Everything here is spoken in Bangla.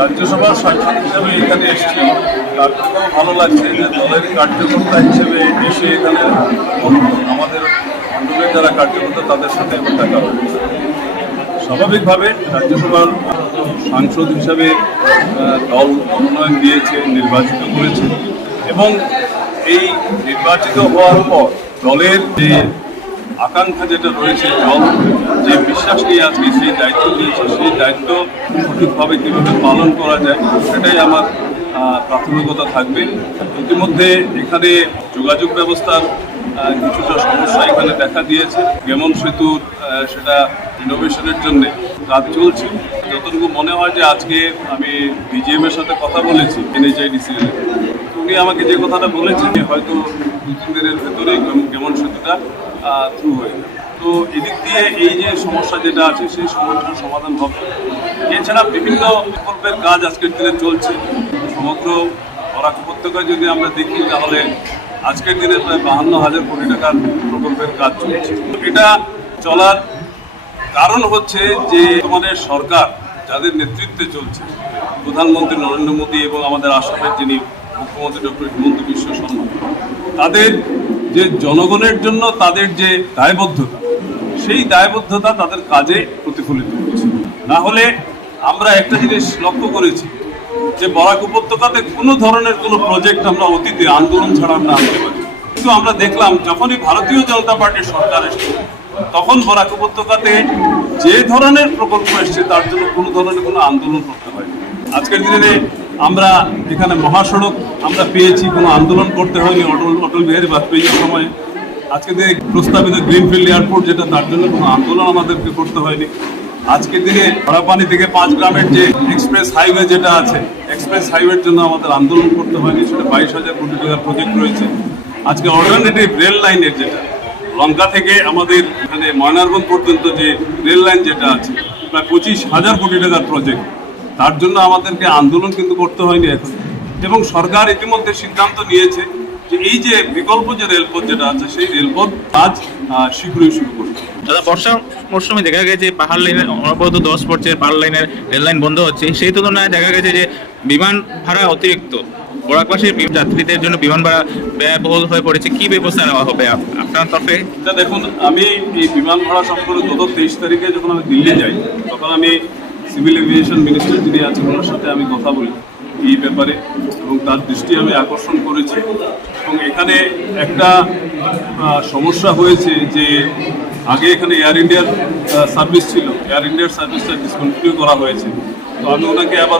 রাজ্যসভার সাংসদ হিসেবে এখানে এসেছি, তার থেকেও ভালো লাগছে যে দলের কার্যকর্তা হিসেবে এসে এখানে আমাদের মণ্ডলের যারা কার্যকর্তা তাদের সাথে এবার দেখা হয়েছে। স্বাভাবিকভাবে রাজ্যসভার সাংসদ হিসাবে দল মনোনয়ন দিয়েছে, নির্বাচিত করেছে এবং এই নির্বাচিত হওয়ার পর দলের যে আকাঙ্ক্ষা যেটা রয়েছে, দল যে বিশ্বাস নিয়ে আজকে সেই দায়িত্ব নিয়েছে, সেই দায়িত্ব সঠিকভাবে কীভাবে পালন করা যায় সেটাই আমার প্রাথমিকতা থাকবে। ইতিমধ্যে এখানে যোগাযোগ ব্যবস্থার কিছুটা সমস্যা এখানে দেখা দিয়েছে। গেমন সেতুর সেটা ইনোভেশনের জন্য কাজ চলছে। যতটুকু মনে হয় যে আজকে আমি বিজিএমের সাথে কথা বলেছি NHIDC, উনি আমাকে যে কথাটা বলেছেন যে হয়তো 2-3 দিনের ভেতরেই গেমন সেতুটা থ্রু হয়ে যাবে। তো এদিক দিয়ে এই যে সমস্যা যেটা আছে সেই সমস্যার সমাধান হবে। এছাড়া বিভিন্ন প্রকল্পের কাজ আজকের দিনে চলছে। সমগ্র বরাক উপত্যকায় যদি আমরা দেখি তাহলে আজকের দিনে প্রায় 52,000 কোটি টাকার প্রকল্পের কাজ চলছে। এটা চলার কারণ হচ্ছে যে আমাদের সরকার যাদের নেতৃত্বে চলছে, প্রধানমন্ত্রী নরেন্দ্র মোদী এবং আমাদের আসামের যিনি মুখ্যমন্ত্রী ডক্টর হিমন্ত বিশ্ব শর্মা, তাদের যে জনগণের জন্য তাদের যে দায়বদ্ধতা, সেই দায়বদ্ধতা তাদের কাজে প্রতিফলিত হচ্ছে। না হলে আমরা একটা জিনিস লক্ষ্য করেছি যে বরাক উপত্যকাতে কোনো ধরনের কোনো প্রজেক্ট আমরা অতীতে আন্দোলন ছাড়া আমরা আনতে পারি, কিন্তু আমরা দেখলাম যখনই ভারতীয় জনতা পার্টির সরকার এসেছে তখন বরাক উপত্যকাতে যে ধরনের প্রকল্প এসছে তার জন্য কোনো ধরনের কোনো আন্দোলন করতে হয়। আজকের দিনে আমরা এখানে মহাসড়ক আমরা পেয়েছি, কোনো আন্দোলন করতে হয়নি। অটল বিহারী বাজপেয়ীর সময় আজকে দিনে প্রস্তাবিত গ্রিনফিল্ড এয়ারপোর্ট যেটা, তার জন্য কোনো আন্দোলন আমাদেরকে করতে হয়নি। আজকের দিনে খরাপানি থেকে 5 গ্রামের যে এক্সপ্রেস হাইওয়ে যেটা আছে, এক্সপ্রেস হাইওয়ের জন্য আমাদের আন্দোলন করতে হয়নি, সেটা 22,000 কোটি টাকার প্রজেক্ট রয়েছে। আজকে অল্টারনেটিভ রেল লাইনের যেটা লঙ্কা থেকে আমাদের এখানে ময়নারগঞ্জ পর্যন্ত যে রেল লাইন যেটা আছে, প্রায় 25,000 কোটি টাকার প্রজেক্ট, তার জন্য আমাদেরকে আন্দোলন কিন্তু করতে হয়নি এখন। এবং সরকার ইতিমধ্যে সিদ্ধান্ত নিয়েছে যে এই যে বিকল্প যে রেলপথ যেটা আছে সেই রেলপথ কাজ শীঘ্রই শুরু করবে। দাদা, বর্ষা মরশুমে দেখা গেছে পাহাড় লাইনের অনবরত 10 পড়ছে, পাহাড় লাইনের রেল লাইন বন্ধ হচ্ছে, সেই তুলনায় দেখা গেছে যে বিমান ভাড়া অতিরিক্ত, বরাকবাসীর যাত্রীদের জন্য বিমান ভাড়া ব্যয়বহুল হয়ে পড়েছে। কি ব্যবস্থা নেওয়া হবে আপনার তরফে? দেখুন, আমি এই বিমান ভাড়া সম্পর্কে গত 23 তারিখে যখন আমি দিল্লি যাই, তখন আমি সিভিল এভিয়েশন মিনিস্টার যিনি আছেন ওনার সাথে আমি কথা বলি এই ব্যাপারে এবং তার দৃষ্টি আমি আকর্ষণ করেছি। এবং এখানে একটা সমস্যা হয়েছে যে আগে এখানে এয়ার ইন্ডিয়ার সার্ভিস ছিল, এয়ার ইন্ডিয়ার সার্ভিসটা ডিসকন্টিনিউ করা হয়েছে। তো আমি ওনাকে আবার